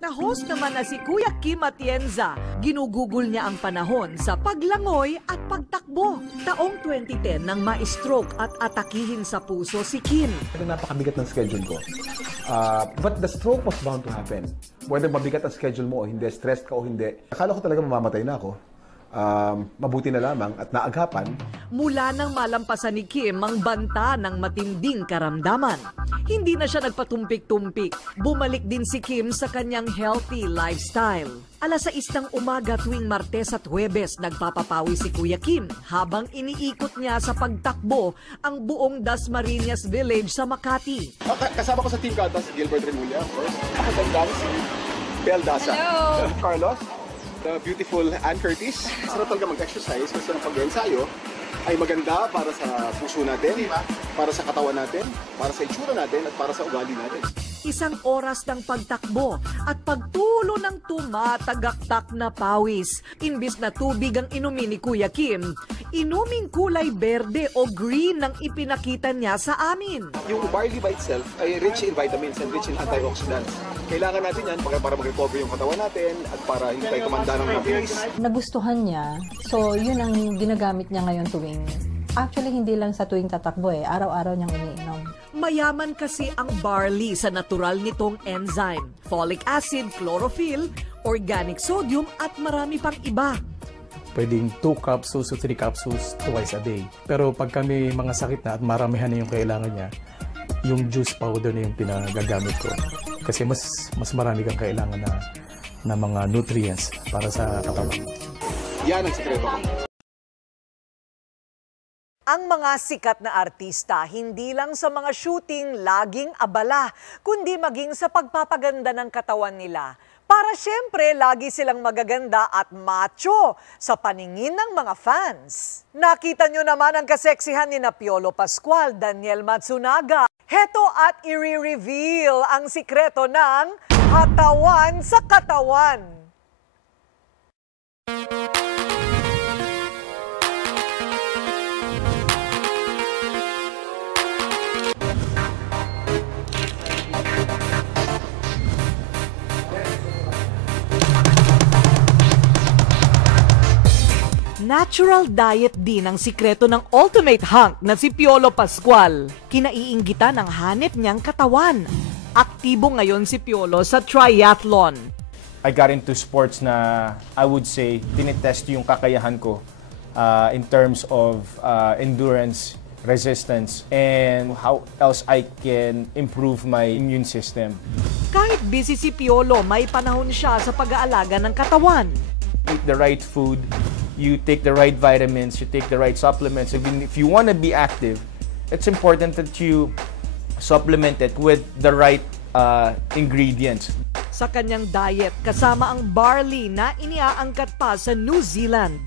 na host naman na si Kuya Kim Atienza, ginugugol niya ang panahon sa paglangoy at pagtakbo. Taong 2010 nang ma-stroke at atakihin sa puso si Kim. Napakabigat ng schedule ko. But the stroke was bound to happen. Whether mabigat ang schedule mo o hindi, stressed ka o hindi, akala ko talaga mamamatay na ako. Mabuti na lamang at naagapan. Mula nang malampasan ni Kim ang banta ng matinding karamdaman, hindi na siya nagpatumpik-tumpik. Bumalik din si Kim sa kanyang healthy lifestyle. Alas 6 ng umaga tuwing Martes at Huwebes, nagpapapawi si Kuya Kim habang iniikot niya sa pagtakbo ang buong Dasmariñas Village sa Makati. Kasama ko sa team kanta si Gilbert Remulla, of course. Nakasandang si Bel Daza. Hello! Carlos, the beautiful Ann Curtis. Sarap talaga mag-exercise kasi ang pag-ensayo ay maganda para sa puso natin, para sa katawan natin, para sa itsura natin, at para sa ugali natin. Isang oras ng pagtakbo at pagtulo ng tumatagaktak na pawis. Imbis na tubig ang inumin ni Kuya Kim, inuming kulay berde o green ang ipinakita niya sa amin. Yung barley by itself ay rich in vitamins and rich in antioxidants. Kailangan natin yan para mag-recover yung katawan natin at para hindi tayo tumanda ng mabilis. Nagustuhan niya, so yun ang ginagamit niya ngayon tuwing. Actually, hindi lang sa tuwing tatakbo araw-araw niyang iniinom. Mayaman kasi ang barley sa natural nitong enzyme, folic acid, chlorophyll, organic sodium at marami pang iba. Pwedeng 2 capsules o 3 capsules twice a day. Pero pag kami mga sakit na at maramihan na yung kailangan niya, yung juice powder na yung pinagagamit ko. Kasi mas marami kang kailangan na mga nutrients para sa katawan. Yan ang sekreto. Ang mga sikat na artista, hindi lang sa mga shooting laging abala, kundi maging sa pagpapaganda ng katawan nila. Para syempre, lagi silang magaganda at macho sa paningin ng mga fans. Nakita nyo naman ang kaseksihan ni Piolo Pascual, Daniel Matsunaga. Heto at i-reveal ang sikreto ng katawan sa katawan. Natural diet din ang sikreto ng ultimate hunk na si Piolo Pascual. Kinaiinggitan ang hanep niyang katawan. Aktibo ngayon si Piolo sa triathlon. I got into sports na I would say tinitest yung kakayahan ko in terms of endurance, resistance, and how else I can improve my immune system. Kahit busy si Piolo, may panahon siya sa pag-aalaga ng katawan. Eat the right food, you take the right vitamins, you take the right supplements. If you want to be active, it's important that you supplement it with the right ingredients. Sa kanyang diet, kasama ang barley na iniaangkat pa sa New Zealand.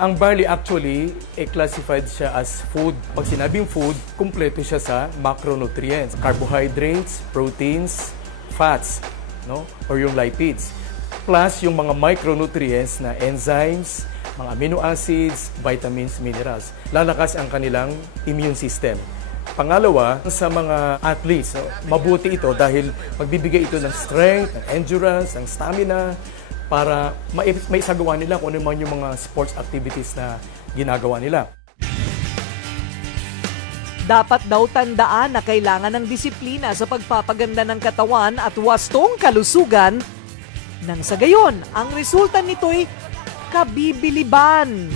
Ang barley actually, classified siya as food. Pag sinabing food, kumpleto siya sa macronutrients. Carbohydrates, proteins, fats, no? Or yung lipids. Plus yung mga micronutrients na enzymes, mga amino acids, vitamins, minerals. Lalakas ang kanilang immune system. Pangalawa, sa mga athletes, mabuti ito dahil magbibigay ito ng strength, ng endurance, ng stamina, para maisagawa nila kung ano man yung mga sports activities na ginagawa nila. Dapat daw tandaan na kailangan ng disiplina sa pagpapaganda ng katawan at wastong kalusugan. Nang sa gayon, ang resulta nito'y kabibiliban.